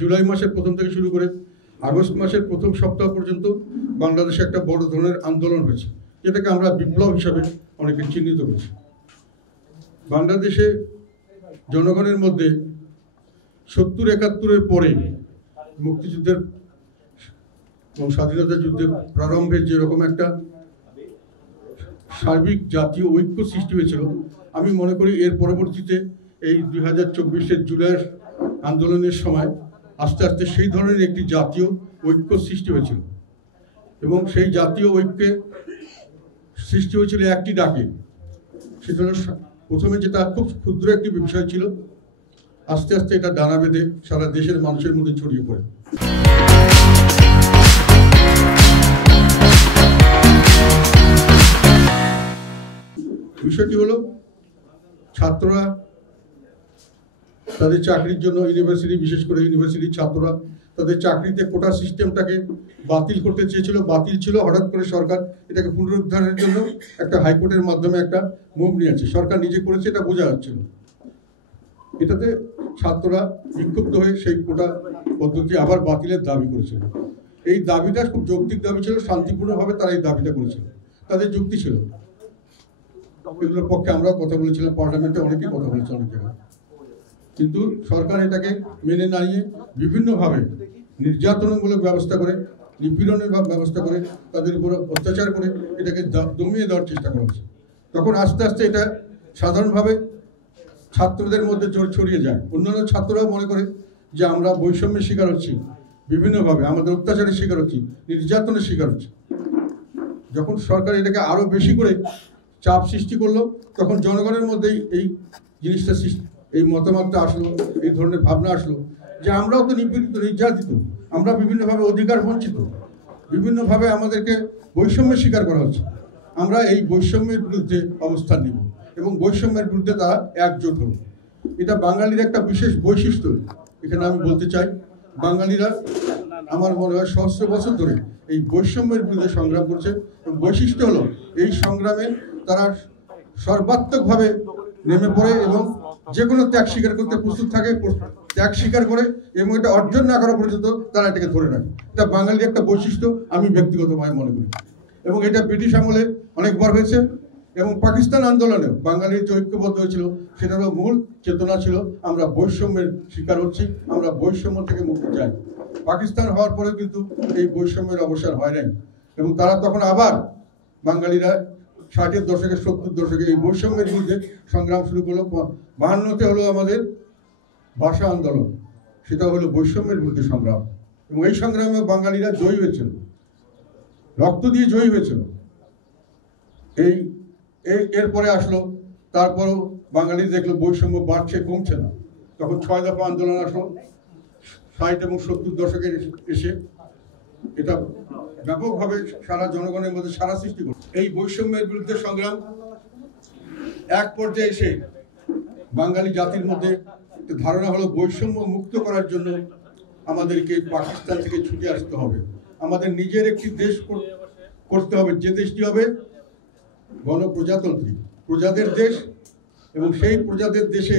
জুলাই মাসের প্রথম থেকে শুরু করে আগস্ট মাসের প্রথম সপ্তাহ পর্যন্ত বাংলাদেশে একটা বড় ধরনের আন্দোলন হয়েছে, যেটাকে আমরা বিপ্লব হিসাবে অনেকে চিহ্নিত করেছি। বাংলাদেশে জনগণের মধ্যে 70-71-এর পরে মুক্তিযুদ্ধের এবং স্বাধীনতা যুদ্ধের প্রারম্ভে যেরকম একটা সার্বিক জাতীয় ঐক্য সৃষ্টি হয়েছিল, আমি মনে করি এর পরবর্তীতে এই 2024-এর জুলাইয়ের আন্দোলনের সময় আস্তে আস্তে সেই ধরনের একটি জাতীয় ঐক্য সৃষ্টি হয়েছিল এবং সেই জাতীয় ঐক্যে সৃষ্টি হয়েছিল একটি ডাকে। সেটা হলো প্রথমে যেটা খুব ক্ষুদ্র একটি বিষয় ছিল, আস্তে আস্তে এটা ডানা বেঁধে সারা দেশের মানুষের মধ্যে ছড়িয়ে পড়ে। বিষয়টি হলো ছাত্ররা তাদের চাকরির জন্য ইউনিভার্সিটি, বিশেষ করে ইউনিভার্সিটির ছাত্ররা তাদের চাকরিতে কোটা সিস্টেমটাকে বাতিল করতে চেয়েছিল, বাতিল ছিল। হঠাৎ করে সরকার এটাকে পুনরুদ্ধারের জন্য একটা হাইকোর্টের মাধ্যমে একটা মুভ নিয়েছে, সরকার নিজে করেছে, এটা বোঝা যাচ্ছিল। এটাতে ছাত্ররা বিক্ষুব্ধ হয়ে সেই কোটা পদ্ধতি আবার বাতিলের দাবি করেছিল। এই দাবিটা খুব যৌক্তিক দাবি ছিল, শান্তিপূর্ণভাবে তারা এই দাবিটা করেছিল, তাদের যুক্তি ছিল। এগুলোর পক্ষে আমরাও কথা বলেছিলাম, পার্লামেন্টে অনেকেই কথা বলেছে অনেক জায়গায়। কিন্তু সরকার এটাকে মেনে না নিয়ে বিভিন্নভাবে নির্যাতনমূলক ব্যবস্থা করে, নিপীড়নের ব্যবস্থা করে, তাদের উপর অত্যাচার করে এটাকে দমিয়ে দেওয়ার চেষ্টা করা হচ্ছে। তখন আস্তে আস্তে এটা সাধারণভাবে ছাত্রদের মধ্যে ছড়িয়ে যায়। অন্যান্য ছাত্ররাও মনে করে যে আমরা বৈষম্যের শিকার হচ্ছি, বিভিন্নভাবে আমাদের অত্যাচারের শিকার হচ্ছি, নির্যাতনের শিকার হচ্ছি। যখন সরকার এটাকে আরো বেশি করে চাপ সৃষ্টি করলো, তখন জনগণের মধ্যেই এই জিনিসটা এই মতামতটা আসলো, এই ধরনের ভাবনা আসলো যে আমরাও তো নিপীড়িত, নির্যাতিত, আমরা বিভিন্নভাবে অধিকার বঞ্চিত, বিভিন্নভাবে আমাদেরকে বৈষম্যের শিকার করা হচ্ছে। আমরা এই বৈষম্যের বিরুদ্ধে অবস্থান নিব এবং বৈষম্যের বিরুদ্ধে তারা একজোট হল। এটা বাঙালির একটা বিশেষ বৈশিষ্ট্য। এখানে আমি বলতে চাই, বাঙালিরা আমার মনে হয় সহস্র বছর ধরে এই বৈষম্যের বিরুদ্ধে সংগ্রাম করছে এবং বৈশিষ্ট্য হলো এই সংগ্রামে তারা সর্বাত্মকভাবে নেমে পড়ে এবং যে কোনো ত্যাগ স্বীকার করতে প্রস্তুত থাকে, ত্যাগ স্বীকার করে এবং এটা অর্জন না করা পর্যন্ত তারা এটাকে ধরে রাখে। এটা বাঙালির একটা বৈশিষ্ট্য আমি ব্যক্তিগতভাবে মনে করি। এবং এটা ব্রিটিশ আমলে অনেকবার হয়েছে এবং পাকিস্তান আন্দোলনেও বাঙালির যে ঐক্যবদ্ধ হয়েছিল সেটারও মূল চেতনা ছিল আমরা বৈষম্যের শিকার হচ্ছি, আমরা বৈষম্য থেকে মুক্তি চাই। পাকিস্তান হওয়ার পরেও কিন্তু এই বৈষম্যের অবসান হয় নাই এবং তারা তখন আবার বাঙালিরা 60-এর দশকে 70-এর দশকে এই বৈষম্যের বিরুদ্ধে সংগ্রাম শুরু করলো। 52-তে হলো আমাদের ভাষা আন্দোলন, সেটা হলো বৈষম্যের বিরুদ্ধে সংগ্রাম এবং এই সংগ্রামে বাঙালিরা জয়ী হয়েছিল, রক্ত দিয়ে জয়ী হয়েছিল। এরপরে আসলো, তারপরও বাঙালি দেখলো বৈষম্য বাড়ছে, কমছে না। তখন 6 দফা আন্দোলন আসলো 60 এবং 70 দশকে এসে, এটা ব্যাপকভাবে সারা জনগণের মধ্যে সারা সৃষ্টি করছে। এই বৈষম্যের বিরুদ্ধে সংগ্রাম এক পর্যায়ে এসে বাঙালি জাতির মধ্যে ধারণা হলো বৈষম্য মুক্ত করার জন্য আমাদেরকে পাকিস্তান থেকে ছুটে আসতে হবে, আমাদের নিজের একটি দেশ করতে হবে, যে দেশটি হবে গণপ্রজাতন্ত্রী, প্রজাদের দেশ এবং সেই প্রজাদের দেশে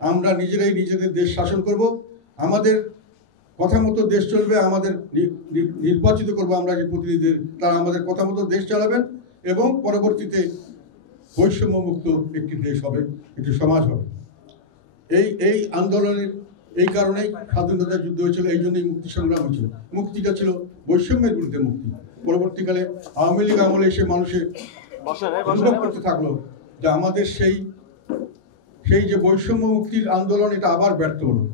আমরা নিজেরাই নিজেদের দেশ শাসন করব, আমাদের কথা মতো দেশ চলবে, আমাদের নির্বাচিত করবো আমরা যে প্রতিনিধিদের, তারা আমাদের কথা মতো দেশ চালাবেন এবং পরবর্তীতে বৈষম্য মুক্ত একটি দেশ হবে, একটি সমাজ হবে। এই আন্দোলনের এই কারণেই স্বাধীনতা যুদ্ধ হয়েছিল, এই জন্যই মুক্তি সংগ্রাম হয়েছিল। মুক্তিটা ছিল বৈষম্যের বিরুদ্ধে মুক্তি। পরবর্তীকালে আওয়ামী লীগ আমলে এসে মানুষের অনুভব করতে থাকলো যে আমাদের সেই যে বৈষম্য মুক্তির আন্দোলন এটা আবার ব্যর্থ হলো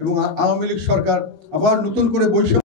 এবং আওয়ামী লীগ সরকার আবার নতুন করে বৈষম্য